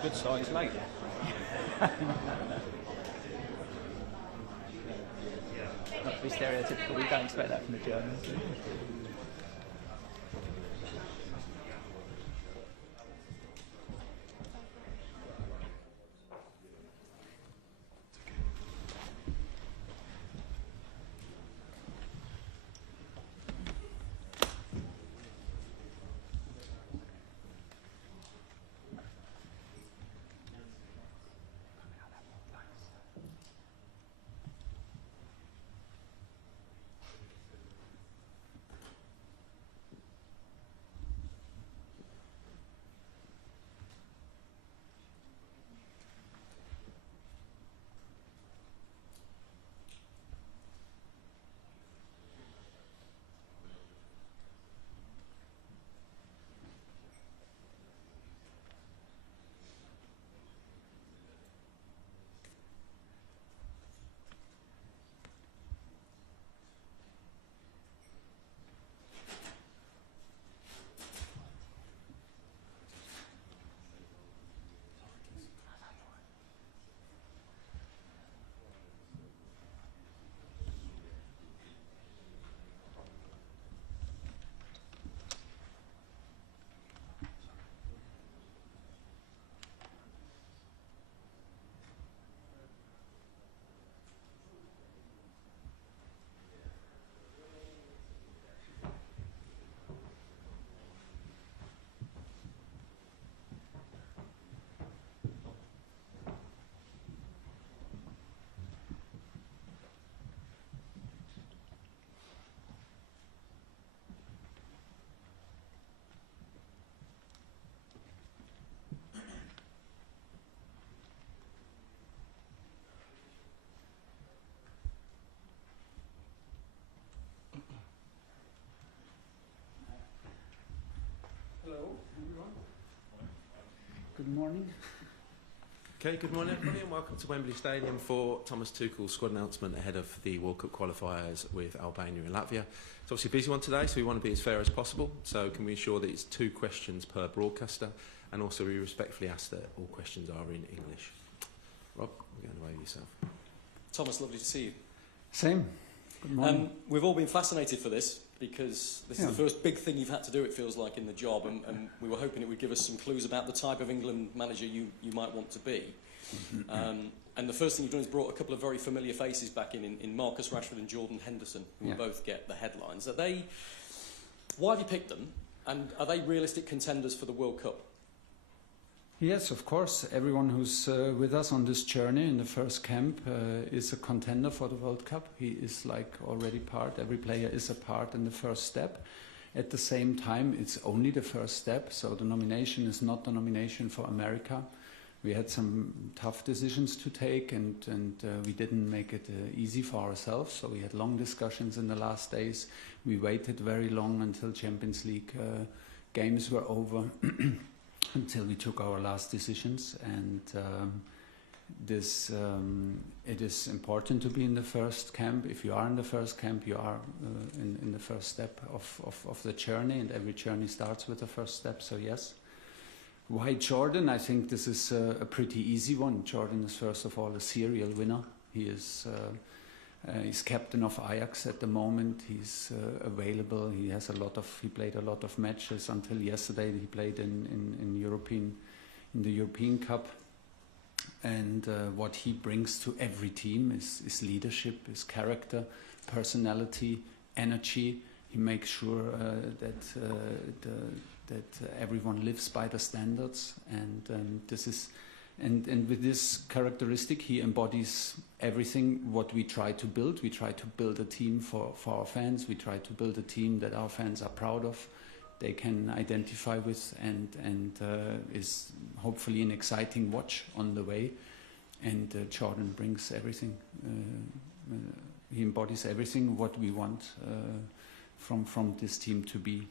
Good start, it's late. Not to be stereotypical, we don't expect that from the Germans. Good morning. Okay, good morning everybody and welcome to Wembley Stadium for Thomas Tuchel's squad announcement ahead of the World Cup qualifiers with Albania and Latvia. It's obviously a busy one today, so we want to be as fair as possible. So can we ensure that it's 2 questions per broadcaster, and also we respectfully ask that all questions are in English. Rob, we're going away with yourself. Thomas, lovely to see you. Same. Good morning. We've all been fascinated for this because this is the first big thing you've had to do, it feels like, in the job, and we were hoping it would give us some clues about the type of England manager you might want to be. And the first thing you've done is brought a couple of very familiar faces back in Marcus Rashford and Jordan Henderson, who will both get the headlines. Why have you picked them, and are they realistic contenders for the World Cup? Yes, of course. Everyone who's with us on this journey in the first camp is a contender for the World Cup. He is like already part. Every player is a part in the first step. At the same time, it's only the first step, so the nomination is not the nomination for America. We had some tough decisions to take, and we didn't make it easy for ourselves. So we had long discussions in the last days. We waited very long until Champions League games were over. Until we took our last decisions, and it is important to be in the first camp. If you are in the first camp, you are in the first step of the journey, and every journey starts with the first step, so yes. Why Jordan? I think this is a pretty easy one. Jordan is first of all a serial winner. He is he's captain of Ajax at the moment. He's available. He played a lot of matches until yesterday. He played in the European Cup. And what he brings to every team is leadership, is character, personality, energy. He makes sure that everyone lives by the standards, and this is. And with this characteristic, he embodies everything what we try to build. We try to build a team for our fans. We try to build a team that our fans are proud of, they can identify with, and is hopefully an exciting watch on the way. And Jordan brings everything. He embodies everything what we want from this team to be.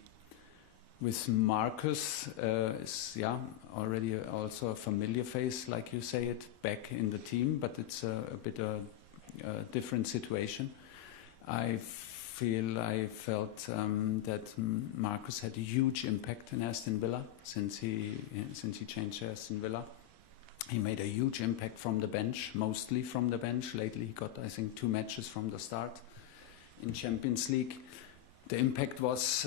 With Marcus, already also a familiar face, like you say it, back in the team, but it's a bit a different situation. I felt that Marcus had a huge impact in Aston Villa since he changed to Aston Villa. He made a huge impact from the bench, mostly from the bench. Lately he got, I think, 2 matches from the start in Champions League. The impact was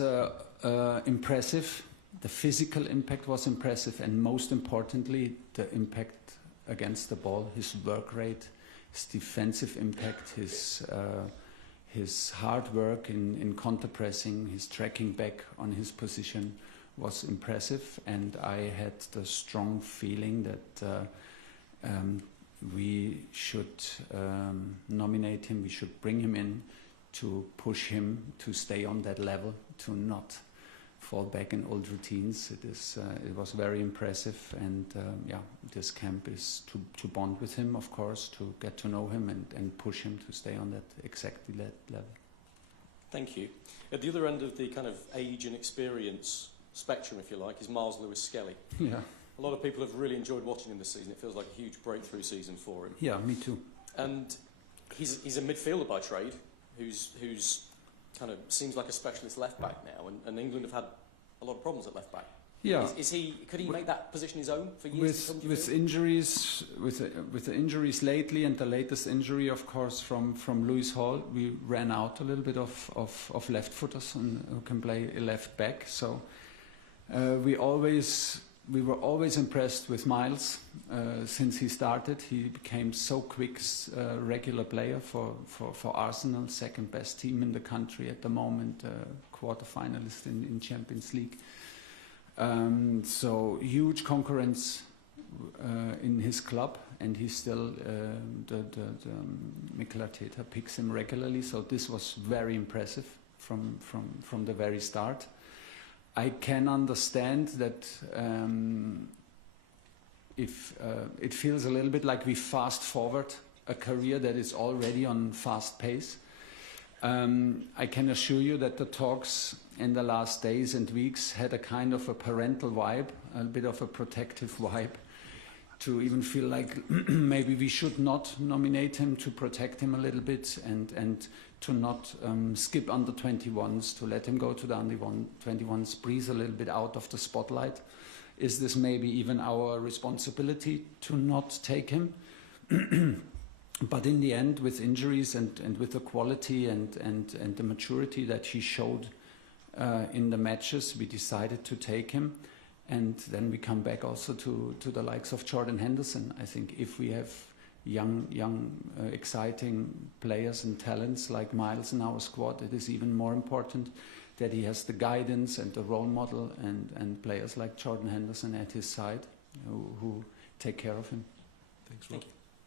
impressive. The physical impact was impressive, and most importantly, the impact against the ball, his work rate, his defensive impact, his hard work in counter-pressing, his tracking back on his position was impressive. And I had the strong feeling that we should nominate him, we should bring him in to push him to stay on that level, to not fall back in old routines. It was very impressive, and this camp is to bond with him, of course, to get to know him and push him to stay on that exactly that level. Thank you. At the other end of the kind of age and experience spectrum, if you like, is Myles Lewis-Skelly. Yeah. A lot of people have really enjoyed watching him this season. It feels like a huge breakthrough season for him. Yeah, me too. And he's a midfielder by trade, who's kind of seems like a specialist left back now, and England have had a lot of problems at left back. Yeah. Could he make that position his own for years to come? With injuries, with the injuries lately, and the latest injury, of course, from Lewis Hall, we ran out a little bit of left footers who can play a left back. So we were always impressed with Myles. Since he started, he became so quick, regular player for Arsenal, second best team in the country at the moment, quarter-finalist in Champions League. So huge concurrence in his club, and he's still Mikel Arteta picks him regularly. So this was very impressive from the very start. I can understand that if it feels a little bit like we fast forward a career that is already on fast pace. I can assure you that the talks in the last days and weeks had a kind of a parental vibe, a bit of a protective vibe, to even feel like maybe we should not nominate him, to protect him a little bit, and to not skip under 21s, to let him go to the under 21s, breathe a little bit out of the spotlight. Is this maybe even our responsibility to not take him? But in the end, with injuries and with the quality and the maturity that he showed in the matches, we decided to take him. And then we come back also to the likes of Jordan Henderson. I think if we have young exciting players and talents like Myles in our squad, it is even more important that he has the guidance and the role model and players like Jordan Henderson at his side who take care of him. Thanks, Rob.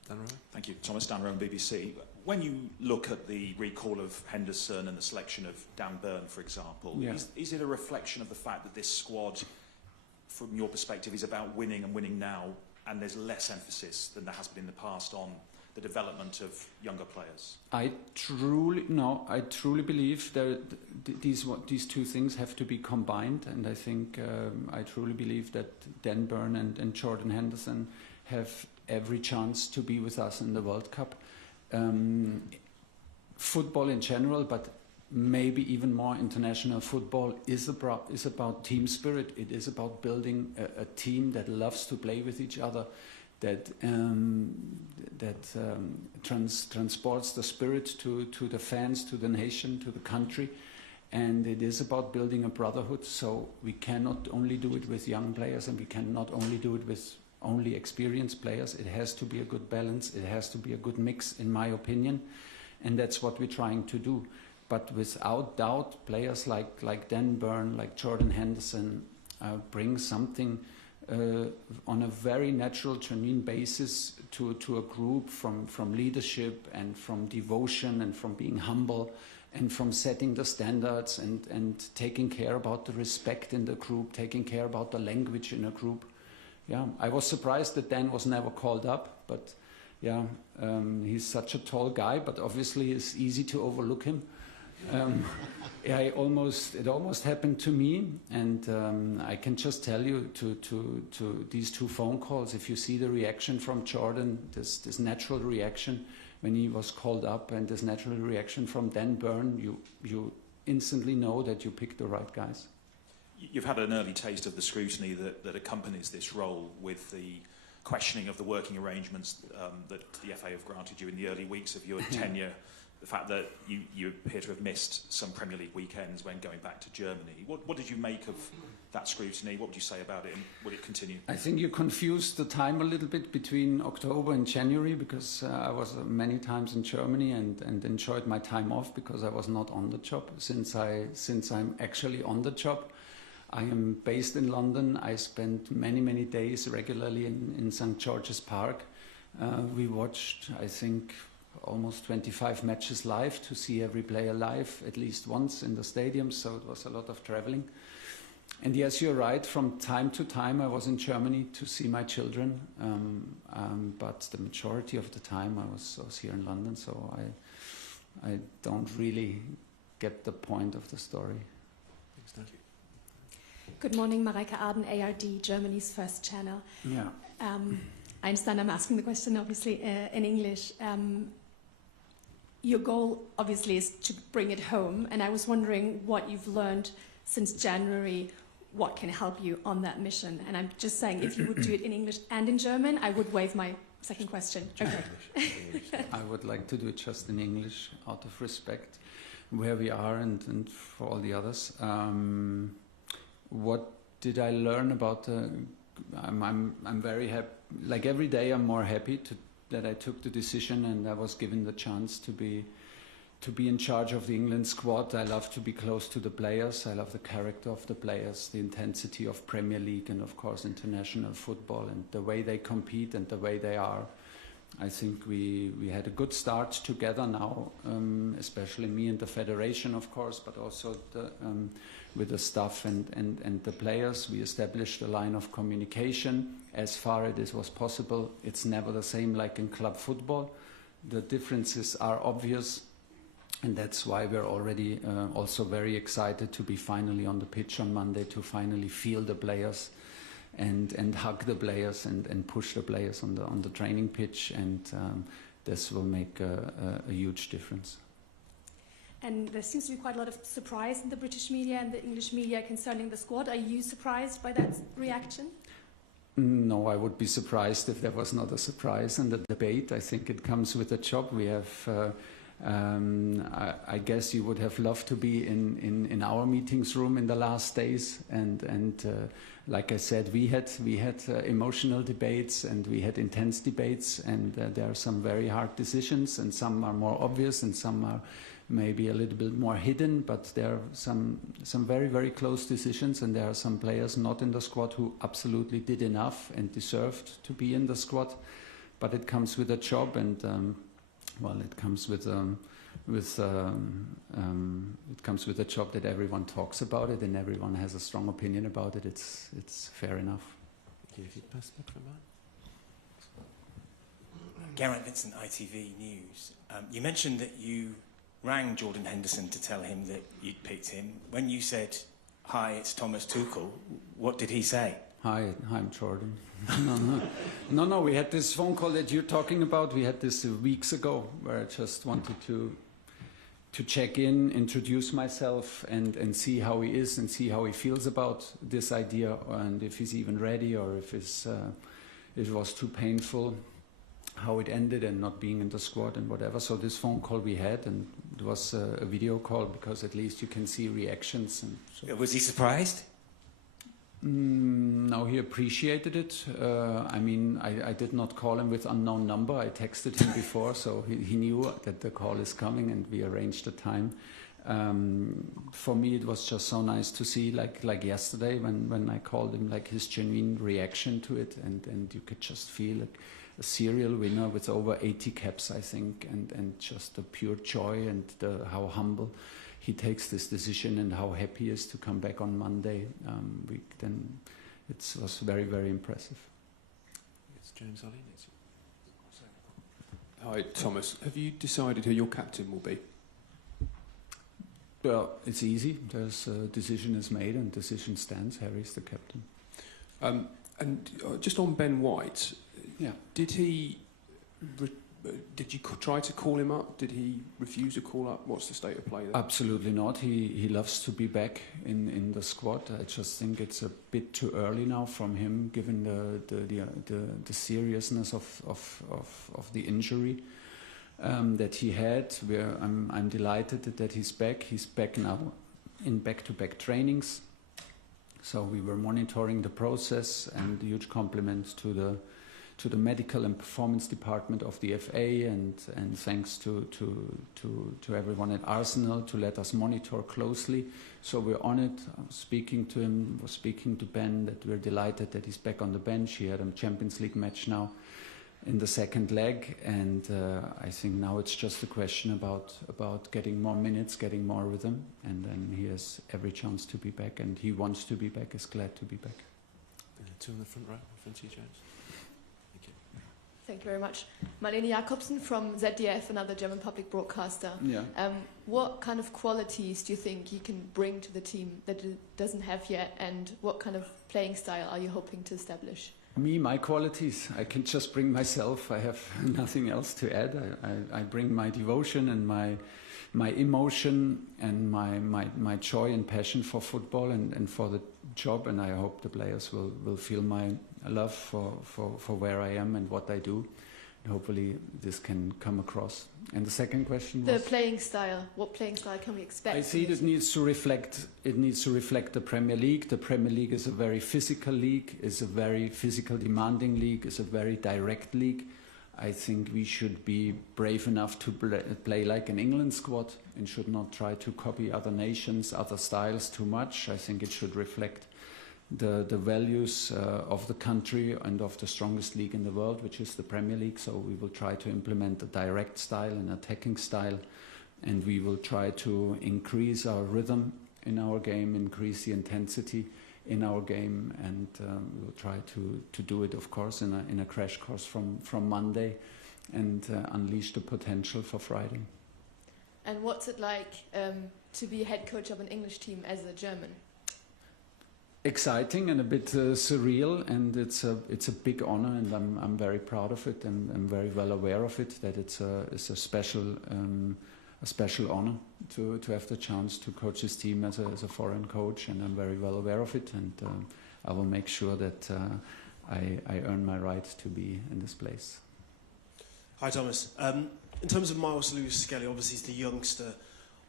Dan Rowe. Thank you. Thomas, Dan Rowe, BBC. When you look at the recall of Henderson and the selection of Dan Burn, for example, is it a reflection of the fact that this squad, from your perspective, is about winning and winning now, and there's less emphasis than there has been in the past on the development of younger players? I truly believe that these two things have to be combined, and I think I truly believe that Dan Burn and Jordan Henderson have every chance to be with us in the World Cup. Football in general, but maybe even more international football, is about team spirit. It is about building a team that loves to play with each other, that transports the spirit to the fans, to the nation, to the country. And it is about building a brotherhood. So we cannot only do it with young players, and we cannot only do it with only experienced players. It has to be a good balance. It has to be a good mix, in my opinion. And that's what we're trying to do. But without doubt, players like Dan Burn, like Jordan Henderson, bring something on a very natural, genuine basis to a group, from leadership and from devotion and from being humble and from setting the standards and taking care about the respect in the group, taking care about the language in a group. Yeah, I was surprised that Dan was never called up, but yeah, he's such a tall guy, but obviously it's easy to overlook him. It almost happened to me, and I can just tell you to these two phone calls, if you see the reaction from Jordan, this natural reaction when he was called up, and this natural reaction from Dan Burn, you instantly know that you picked the right guys. You've had an early taste of the scrutiny that accompanies this role, with the questioning of the working arrangements that the FA have granted you in the early weeks of your tenure. The fact that you appear to have missed some Premier League weekends when going back to Germany. What did you make of that scrutiny? What would you say about it, and will it continue? I think you confused the time a little bit between October and January, because I was many times in Germany and enjoyed my time off because I was not on the job. Since I'm actually on the job, I am based in London. I spent many days regularly in St. George's Park. We watched, I think, almost 25 matches live, to see every player live at least once in the stadium, so it was a lot of traveling. And yes, you're right, from time to time I was in Germany to see my children, but the majority of the time I was here in London, so I don't really get the point of the story. Thank you. Good morning, Mareike Arden, ARD, Germany's first channel. Yeah. I understand I'm asking the question, obviously, in English. Your goal, obviously, is to bring it home, and I was wondering what you've learned since January, what can help you on that mission. And I'm just saying, if you would do it in English and in German, I would waive my second question. Okay. I would like to do it just in English, out of respect where we are and for all the others. What did I learn about the... I'm very happy. Like every day, I'm more happy that I took the decision and I was given the chance to be in charge of the England squad. I love to be close to the players. I love the character of the players, the intensity of Premier League and, of course, international football, and the way they compete and the way they are. I think we had a good start together now, especially me and the federation, of course, but also with the staff and the players. We established a line of communication as far as it was possible. It's never the same like in club football. The differences are obvious. And that's why we're already also very excited to be finally on the pitch on Monday, to finally feel the players and hug the players and push the players on the training pitch. And this will make a huge difference. And there seems to be quite a lot of surprise in the British media and the English media concerning the squad. Are you surprised by that reaction? No, I would be surprised if there was not a surprise in the debate. I think it comes with the job. We have, I guess you would have loved to be in our meetings room in the last days. And like I said, we had emotional debates and we had intense debates. And there are some very hard decisions, and some are more obvious and some are maybe a little bit more hidden, but there are some very, very close decisions, and there are some players not in the squad who absolutely did enough and deserved to be in the squad. But it comes with a job, and well, it comes with it comes with a job that everyone talks about it and everyone has a strong opinion about it. It's fair enough. Thank you. If you pass the microphone back. Geraint Vincent, ITV News. You mentioned that you rang Jordan Henderson to tell him that you'd picked him. When you said, "Hi, it's Thomas Tuchel," what did he say? Hi, I'm Jordan. No, we had this phone call that you're talking about. We had this weeks ago, where I just wanted to check in, introduce myself, and see how he is and see how he feels about this idea, and if he's even ready, or if it was too painful how it ended and not being in the squad and whatever. So this phone call we had, and it was a video call, because at least you can see reactions. And so. Was he surprised? No, he appreciated it. I mean, I did not call him with unknown number. I texted him before, so he knew that the call is coming, and we arranged a time. For me, it was just so nice to see, like yesterday when I called him, like his genuine reaction to it, and you could just feel like a serial winner with over 80 caps, I think, and just the pure joy and how humble he takes this decision and how happy he is to come back on Monday. Then it was very, very impressive. It's James Ollie next. Hi, Thomas. Have you decided who your captain will be? Well, it's easy. There's a decision is made and decision stands. Harry's the captain. And just on Ben White, yeah. Did you try to call him up? Did he refuse to call up? What's the state of play there? Absolutely not. He loves to be back in the squad. I just think it's a bit too early now from him, given the seriousness of the injury that he had. I'm delighted that he's back. He's back now in back-to-back trainings. So we were monitoring the process, and a huge compliment to the medical and performance department of the FA, and thanks to everyone at Arsenal to let us monitor closely. So we're on it. I was speaking to him, was speaking to Ben, that we're delighted that he's back on the bench. He had a Champions League match now in the second leg, and I think now it's just a question about getting more minutes, getting more rhythm, and then he has every chance to be back, and he wants to be back, is glad to be back. Two in the front row, in front of you, James. Thank you very much. Marlene Jacobsen from ZDF, another German public broadcaster. Yeah. What kind of qualities do you think you can bring to the team that it doesn't have yet, and what kind of playing style are you hoping to establish? My qualities, I can just bring myself. I have nothing else to add. I bring my devotion and my emotion and my joy and passion for football and for the job, and I hope the players will feel my love for where I am and what I do. And hopefully this can come across. And the second question was? The playing style. What playing style can we expect? I see it needs to reflect the Premier League. The Premier League is a very physical league, is a very physical demanding league, is a very direct league. I think we should be brave enough to play like an England squad and should not try to copy other nations, other styles too much. I think it should reflect the values of the country and of the strongest league in the world, which is the Premier League. So we will try to implement a direct style, an attacking style, and we will try to increase our rhythm in our game, increase the intensity in our game, and we will try to do it, of course, in a crash course from Monday, and unleash the potential for Friday. And what's it like to be head coach of an English team as a German? Exciting and a bit surreal, and it's a big honor, and I'm very proud of it, and I'm very well aware of it, that it's a special honor to have the chance to coach this team as a foreign coach, and I'm very well aware of it, and I will make sure that I earn my right to be in this place. Hi Thomas. In terms of Myles Lewis-Skelly, obviously he's the youngster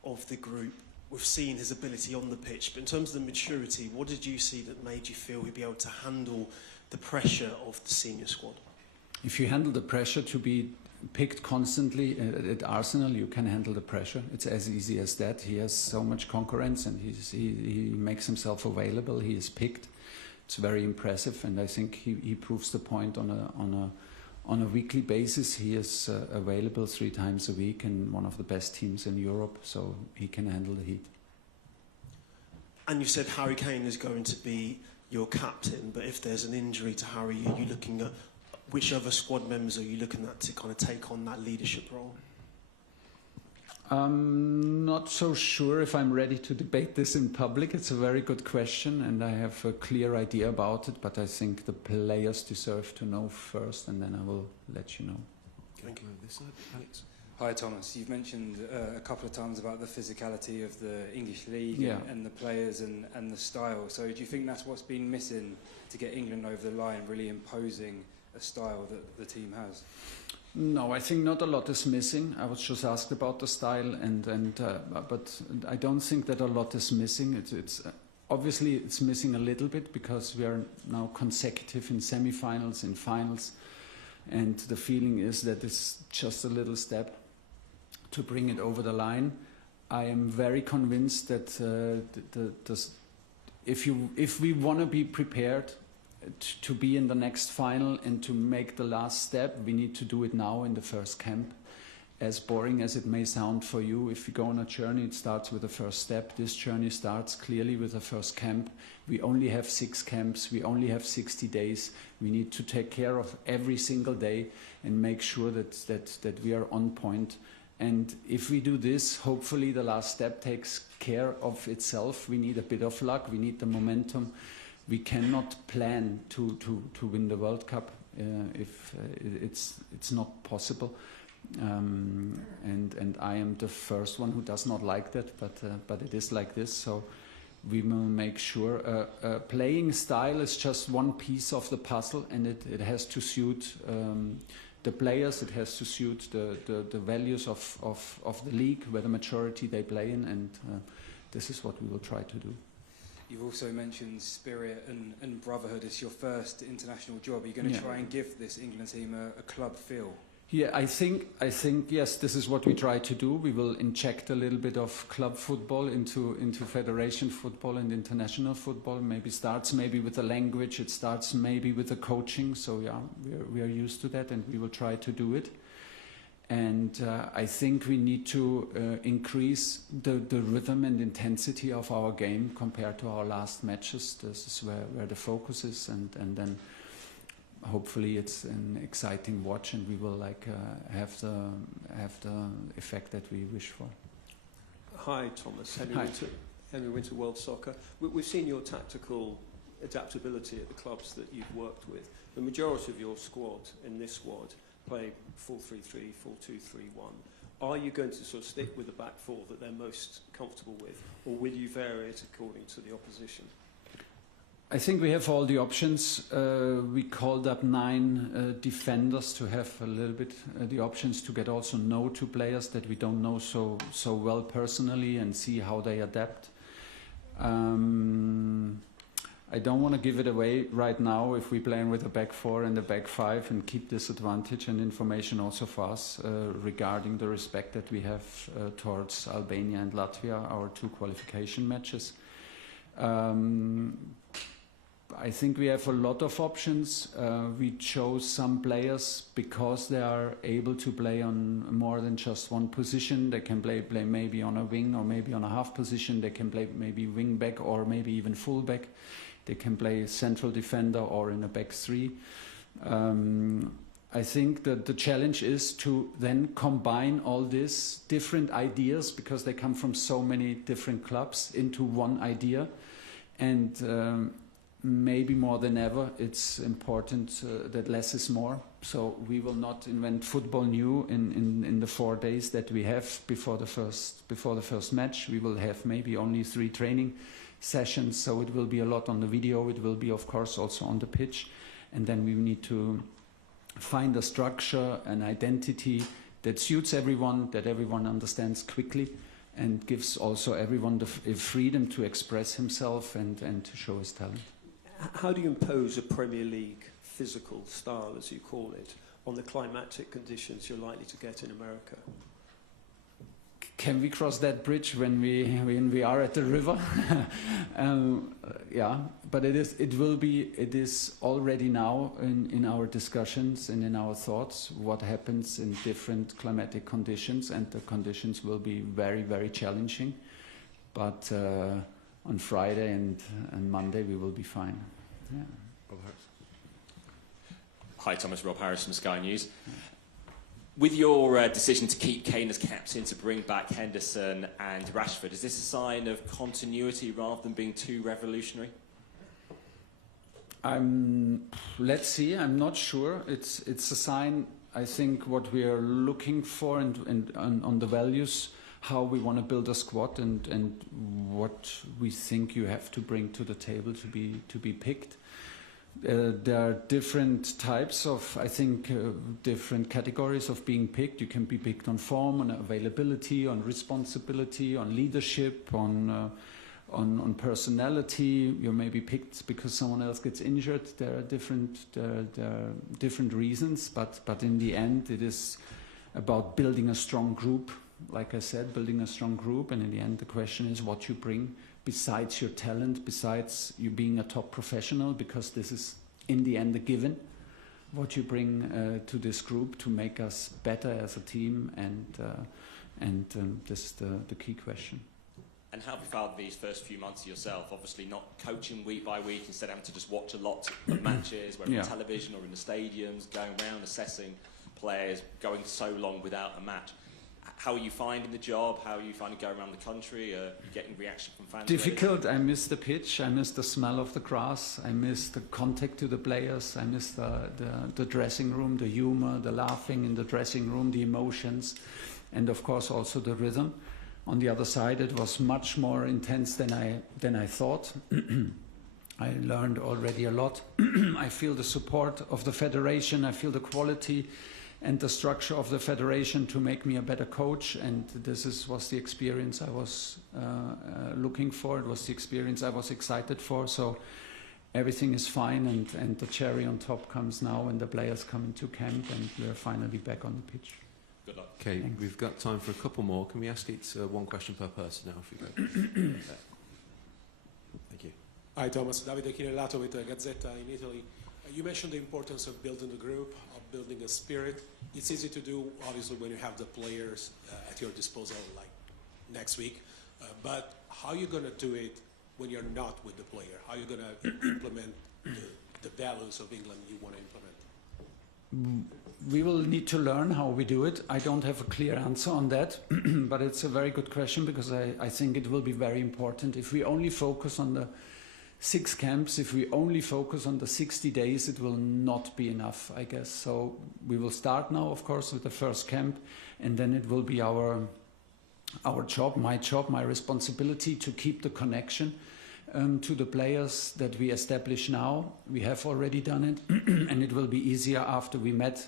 of the group. We've seen his ability on the pitch, but in terms of the maturity, what did you see that made you feel he'd be able to handle the pressure of the senior squad? If you handle the pressure to be picked constantly at Arsenal, you can handle the pressure. It's as easy as that. He has so much concurrence, and he makes himself available. He is picked. It's very impressive, and I think he proves the point on a weekly basis. He is available 3 times a week in one of the best teams in Europe, so he can handle the heat. And you said Harry Kane is going to be your captain, but if there's an injury to Harry, are you looking at which other squad members are you looking at to kind of take on that leadership role? I'm not so sure if I'm ready to debate this in public. It's a very good question, and I have a clear idea about it, but I think the players deserve to know first, and then I will let you know. Thank you. This side, Alex. Hi Thomas, you've mentioned a couple of times about the physicality of the English league, yeah, and the players and the style. So do you think that's what's been missing to get England over the line, really imposing a style that the team has? No, I think not a lot is missing. I was just asked about the style, but I don't think that a lot is missing. It's obviously it's missing a little bit because we are now consecutive in semi-finals, in finals, and the feeling is that it's just a little step to bring it over the line. I am very convinced that if we want to be prepared to be in the next final and to make the last step, we need to do it now in the first camp. As boring as it may sound for you, if you go on a journey, it starts with the first step. This journey starts clearly with the first camp. We only have 6 camps. We only have 60 days. We need to take care of every single day and make sure that we are on point. And if we do this, hopefully the last step takes care of itself. We need a bit of luck. We need the momentum. We cannot plan to win the World Cup if it's not possible, and I am the first one who does not like that, but it is like this. So we will make sure. Playing style is just one piece of the puzzle, and it has to suit the players. It has to suit the values of the league, where the majority they play in, and this is what we will try to do. You've also mentioned spirit and brotherhood. It's your first international job. Are you going to try and give this England team a club feel? Yeah, I think yes, this is what we try to do. We will inject a little bit of club football into federation football and international football. Maybe starts with the language. It starts maybe with the coaching. So yeah, we are used to that, and we will try to do it. And I think we need to increase the rhythm and intensity of our game compared to our last matches. This is where the focus is, and then hopefully it's an exciting watch, and we will have the effect that we wish for. Hi Thomas, Hi. Henry Winter, World Soccer. We've seen your tactical adaptability at the clubs that you've worked with. The majority of your squad in this squad play 4-3-3, 4-2-3-1. Are you going to sort of stick with the back four that they're most comfortable with, or will you vary it according to the opposition? I think we have all the options. We called up 9 defenders to have a little bit the options to get also know to players that we don't know so well personally and see how they adapt. I don't want to give it away right now if we play with a back 4 and a back 5 and keep this advantage and information also for us regarding the respect that we have towards Albania and Latvia, our 2 qualification matches. I think we have a lot of options. We chose some players because they are able to play on more than just one position. They can play maybe on a wing or maybe on a half position. They can play maybe wing back or maybe even full back. They can play central defender or in a back 3. I think that the challenge is to then combine all these different ideas, because they come from so many different clubs, into one idea. And maybe more than ever, it's important that less is more. So we will not invent football new in the 4 days that we have before the first match. We will have maybe only 3 training sessions, so it will be a lot on the video. It will be, of course, also on the pitch. And then we need to find a structure, an identity that suits everyone, that everyone understands quickly, and gives also everyone the freedom to express himself and to show his talent. How do you impose a Premier League physical style, as you call it, on the climatic conditions you're likely to get in America? Can we cross that bridge when we are at the river? Yeah, but it is already now in our discussions and in our thoughts what happens in different climatic conditions, and the conditions will be very, very challenging. But on Friday and Monday we will be fine. Yeah. Hi, Thomas. Rob Harris from Sky News. With your decision to keep Kane as captain, to bring back Henderson and Rashford, is this a sign of continuity rather than being too revolutionary? Let's see. I'm not sure. It's a sign. I think what we are looking for and on the values, how we want to build a squad, and what we think you have to bring to the table to be picked. There are different types of, I think, different categories of being picked. You can be picked on form, on availability, on responsibility, on leadership, on personality. You may be picked because someone else gets injured. There are different reasons, but in the end, it is about building a strong group. Like I said, building a strong group, and in the end, the question is what you bring. Besides your talent, besides you being a top professional, because this is in the end a given, what you bring to this group to make us better as a team, and this is the key question. And how have you found these first few months yourself? Obviously not coaching week by week, instead of having to just watch a lot of matches, whether on television or in the stadiums, going around assessing players, going so long without a match. How are you finding the job? How are you finding going around the country? Getting reaction from fans? Difficult. I miss the pitch. I miss the smell of the grass. I miss the contact to the players. I miss the dressing room, the humor, the laughing in the dressing room, the emotions, and of course also the rhythm. On the other side, it was much more intense than I thought. I learned already a lot. I feel the support of the federation. I feel the quality and the structure of the federation to make me a better coach, and this was the experience I was looking for. It was the experience I was excited for. So everything is fine, and the cherry on top comes now when the players come into camp and we're finally back on the pitch. Good luck. Okay, Thanks. We've got time for a couple more. Can we ask it one question per person now, if we go? Thank you. Hi, Thomas. Davide Chinellato with Gazzetta in Italy. You mentioned the importance of building the group, of building a spirit. It's easy to do, obviously, when you have the players at your disposal, like next week. But how are you going to do it when you're not with the player? How are you going to implement the values of England you want to implement? We will need to learn how we do it. I don't have a clear answer on that, but it's a very good question, because I think it will be very important. If we only focus on the 6 camps, if we only focus on the 60 days, it will not be enough, I guess. So we will start now, of course, with the first camp, and then it will be our job, my responsibility to keep the connection to the players that we establish now. We have already done it, and it will be easier after we met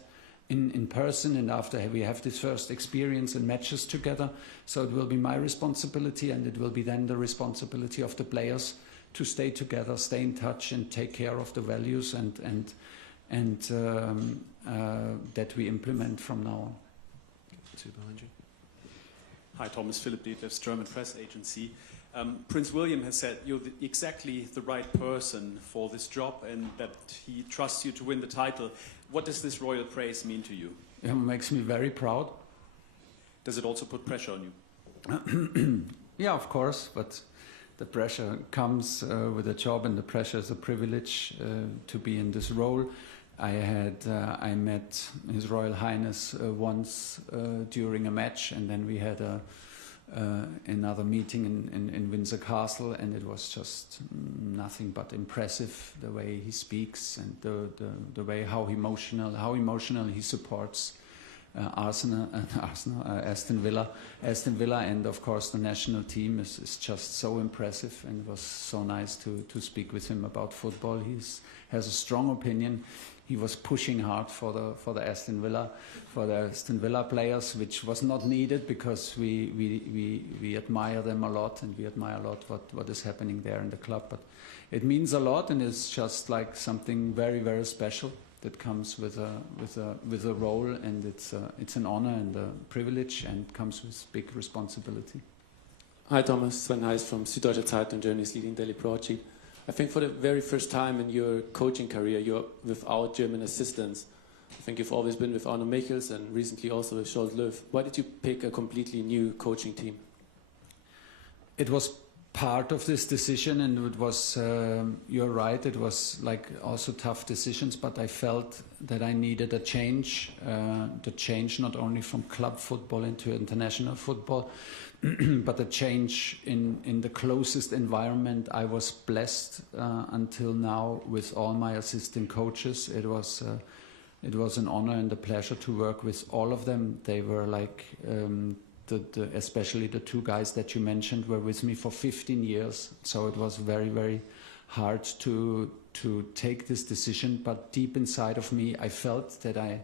in person and after we have this first experience and matches together. So it will be my responsibility, and it will be then the responsibility of the players to stay together, stay in touch, and take care of the values and that we implement from now on. Two behind you. Hi, Thomas. Philip Dietliff's German press agency. Prince William has said you're exactly the right person for this job, and that he trusts you to win the title. What does this royal praise mean to you? It makes me very proud. Does it also put pressure on you? Yeah, of course, but the pressure comes with a job, and the pressure is a privilege to be in this role. I met His Royal Highness once during a match, and then we had another meeting in Windsor Castle, and it was just nothing but impressive, the way he speaks and the way how emotional he supports Aston Villa, and of course the national team is just so impressive, and it was so nice to speak with him about football. He has a strong opinion. He was pushing hard for the Aston Villa players, which was not needed, because we admire them a lot, and we admire a lot what is happening there in the club. But it means a lot, and it's just like something very, very special that comes with a role, and it's an honor and a privilege, and comes with big responsibility. Hi Thomas, Sven Heiss from Süddeutsche Zeitung, Germany's leading daily broadsheet. I think for the very first time in your coaching career, you're without German assistants. I think you've always been with Arno Michels and recently also with Scholt Löw. Why did you pick a completely new coaching team? It was part of this decision, and it was, you're right, it was like also tough decisions, but I felt that I needed a change, the change not only from club football into international football, but a change in the closest environment. I was blessed until now with all my assistant coaches. It was an honor and a pleasure to work with all of them. They were like, especially the two guys that you mentioned were with me for 15 years. So it was very, very hard to take this decision. But deep inside of me, I felt that I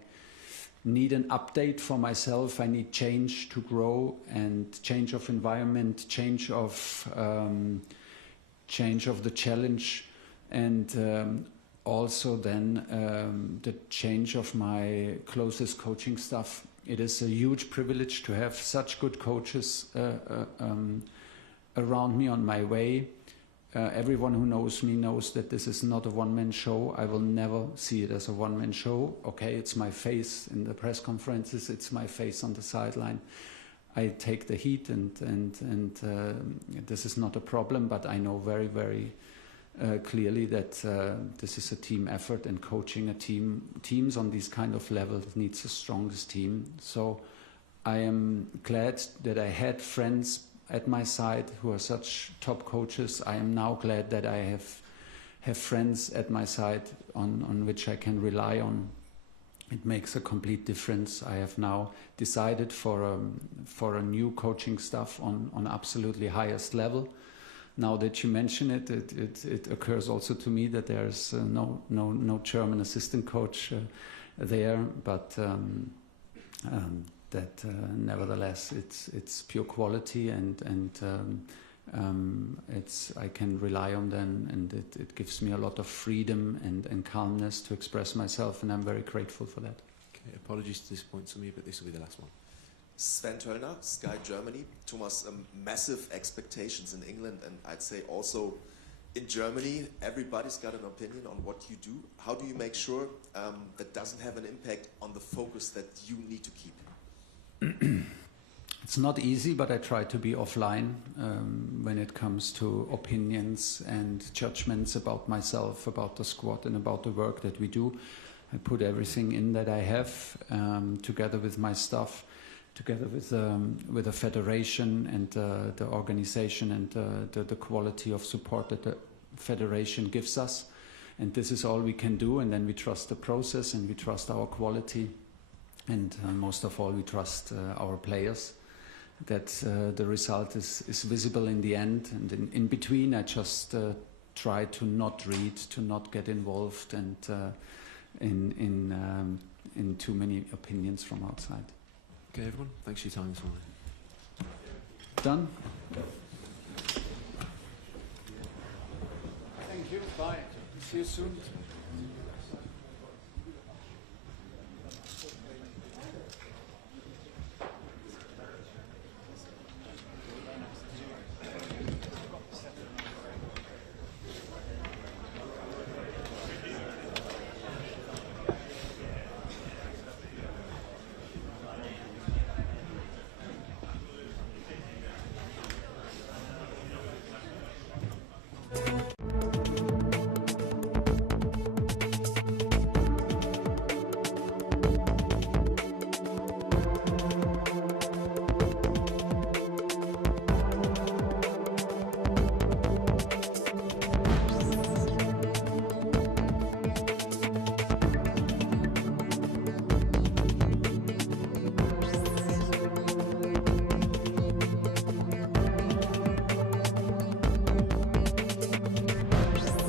need an update for myself. I need change to grow, and change of environment, change of the challenge, and also then the change of my closest coaching staff. It is a huge privilege to have such good coaches around me on my way. Everyone who knows me knows that this is not a one-man show. I will never see it as a one-man show. Okay, it's my face in the press conferences, it's my face on the sideline. I take the heat, and this is not a problem, but I know very, very clearly that this is a team effort, and coaching a teams on these kind of levels needs the strongest team. So I am glad that I had friends at my side who are such top coaches. I am now glad that I have friends at my side on which I can rely on. It makes a complete difference. I have now decided for a new coaching staff on absolutely highest level. Now that you mention it, it occurs also to me that there's no German assistant coach there, but that nevertheless it's pure quality, and I can rely on them, and it gives me a lot of freedom and calmness to express myself, and I'm very grateful for that. Okay, apologies to disappoint to me, but this will be the last one. Sven Töllner, Sky Germany. Thomas, massive expectations in England, and I'd say also in Germany. Everybody's got an opinion on what you do. How do you make sure that doesn't have an impact on the focus that you need to keep? It's not easy, but I try to be offline when it comes to opinions and judgments about myself, about the squad, and about the work that we do. I put everything in that I have, together with my staff, together with the federation and the organization, and the quality of support that the federation gives us. And this is all we can do, and then we trust the process, and we trust our quality, and most of all we trust our players, that the result is visible in the end. And in between I just try to not read, to not get involved, and in too many opinions from outside. Okay, everyone, thanks for your time this morning. Done? Thank you. Bye. See you soon.